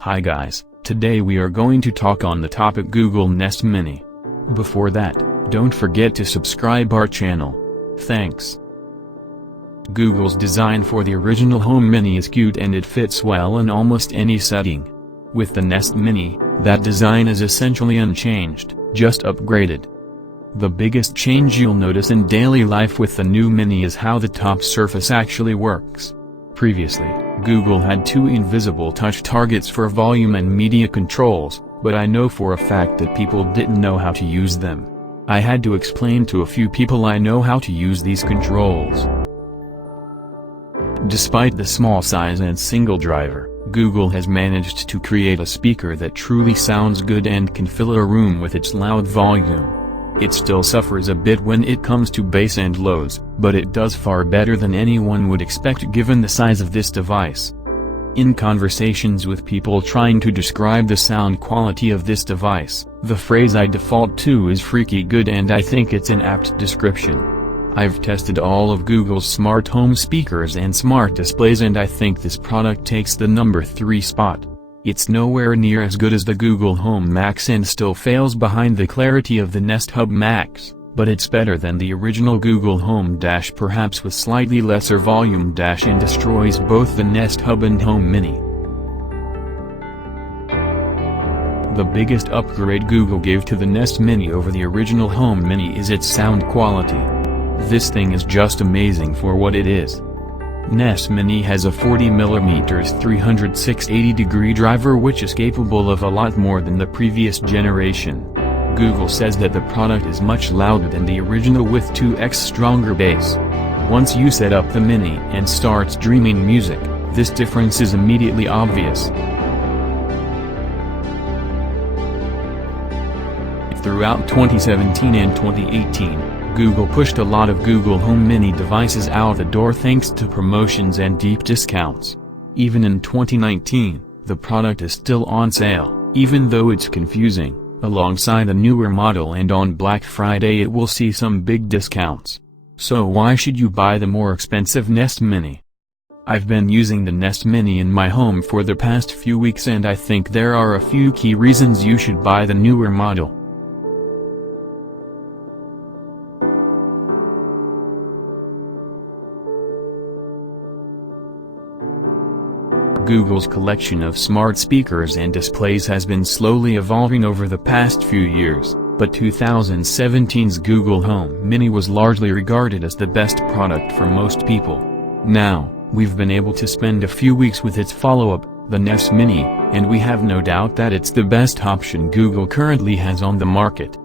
Hi guys, today we are going to talk on the topic Google Nest Mini. Before that, don't forget to subscribe our channel. Thanks. Google's design for the original Home Mini is cute and it fits well in almost any setting. With the Nest Mini, that design is essentially unchanged, just upgraded. The biggest change you'll notice in daily life with the new Mini is how the top surface actually works. Previously, Google had two invisible touch targets for volume and media controls, but I know for a fact that people didn't know how to use them. I had to explain to a few people I know how to use these controls. Despite the small size and single driver, Google has managed to create a speaker that truly sounds good and can fill a room with its loud volume. It still suffers a bit when it comes to bass and lows, but it does far better than anyone would expect given the size of this device. In conversations with people trying to describe the sound quality of this device, the phrase I default to is freaky good, and I think it's an apt description. I've tested all of Google's smart home speakers and smart displays and I think this product takes the number 3 spot. It's nowhere near as good as the Google Home Max and still fails behind the clarity of the Nest Hub Max, but it's better than the original Google Home Dash, perhaps with slightly lesser volume dash, and destroys both the Nest Hub and Home Mini. The biggest upgrade Google gave to the Nest Mini over the original Home Mini is its sound quality. This thing is just amazing for what it is. Nest Mini has a 40mm 360-degree driver which is capable of a lot more than the previous generation. Google says that the product is much louder than the original with 2x stronger bass. Once you set up the Mini and start streaming music, this difference is immediately obvious. Throughout 2017 and 2018, Google pushed a lot of Google Home Mini devices out the door thanks to promotions and deep discounts. Even in 2019, the product is still on sale, even though it's confusing, alongside a newer model, and on Black Friday it will see some big discounts. So why should you buy the more expensive Nest Mini? I've been using the Nest Mini in my home for the past few weeks and I think there are a few key reasons you should buy the newer model. Google's collection of smart speakers and displays has been slowly evolving over the past few years, but 2017's Google Home Mini was largely regarded as the best product for most people. Now, we've been able to spend a few weeks with its follow-up, the Nest Mini, and we have no doubt that it's the best option Google currently has on the market.